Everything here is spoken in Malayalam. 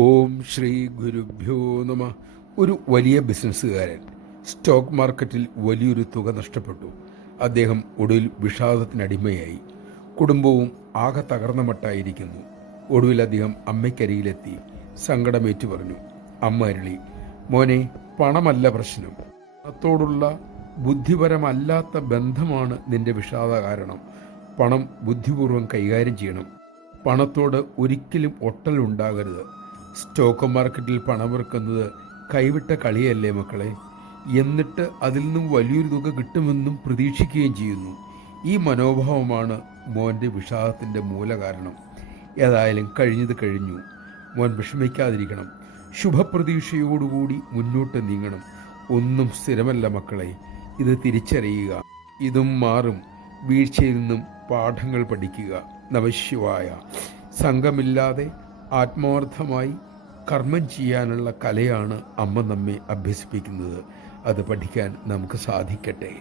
ഓം ശ്രീ ഗുരുഭ്യോ നമ. ഒരു വലിയ ബിസിനസ്സുകാരൻ സ്റ്റോക്ക് മാർക്കറ്റിൽ വലിയൊരു തുക നഷ്ടപ്പെട്ടു. അദ്ദേഹം ഒടുവിൽ വിഷാദത്തിനടിമയായി. കുടുംബവും ആകെ തകർന്ന മട്ടായിരിക്കുന്നു. ഒടുവിൽ അദ്ദേഹം അമ്മയ്ക്കരികിലെത്തി സങ്കടമേറ്റു പറഞ്ഞു. അമ്മ അരുളി, മോനെ, പണമല്ല പ്രശ്നം, പണത്തോടുള്ള ബുദ്ധിപരമല്ലാത്ത ബന്ധമാണ് നിന്റെ വിഷാദ കാരണം. പണം ബുദ്ധിപൂർവ്വം കൈകാര്യം ചെയ്യണം. പണത്തോട് ഒരിക്കലും ഒട്ടലുണ്ടാകരുത്. സ്റ്റോക്ക് മാർക്കറ്റിൽ പണമിറക്കുന്നത് കൈവിട്ട കളിയല്ലേ മക്കളെ? എന്നിട്ട് അതിൽ നിന്നും വലിയൊരു തുക കിട്ടുമെന്നും പ്രതീക്ഷിക്കുകയും ചെയ്യുന്നു. ഈ മനോഭാവമാണ് മോൻ്റെ വിഷാദത്തിൻ്റെ മൂലകാരണം. ഏതായാലും കഴിഞ്ഞത് കഴിഞ്ഞു. മോൻ വിഷമിക്കാതിരിക്കണം. ശുഭപ്രതീക്ഷയോടുകൂടി മുന്നോട്ട് നീങ്ങണം. ഒന്നും സ്ഥിരമല്ല മക്കളെ, ഇത് തിരിച്ചറിയുക. ഇതും മാറും. വീഴ്ചയിൽ നിന്നും പാഠങ്ങൾ പഠിക്കുക. നമഃശിവായ. സംഘമില്ലാതെ ആത്മാർത്ഥമായി കർമ്മം ചെയ്യാനുള്ള കലയാണ് അമ്മ നമ്മെ അഭ്യസിപ്പിക്കുന്നത്. അത് പഠിക്കാൻ നമുക്ക് സാധിക്കട്ടെ.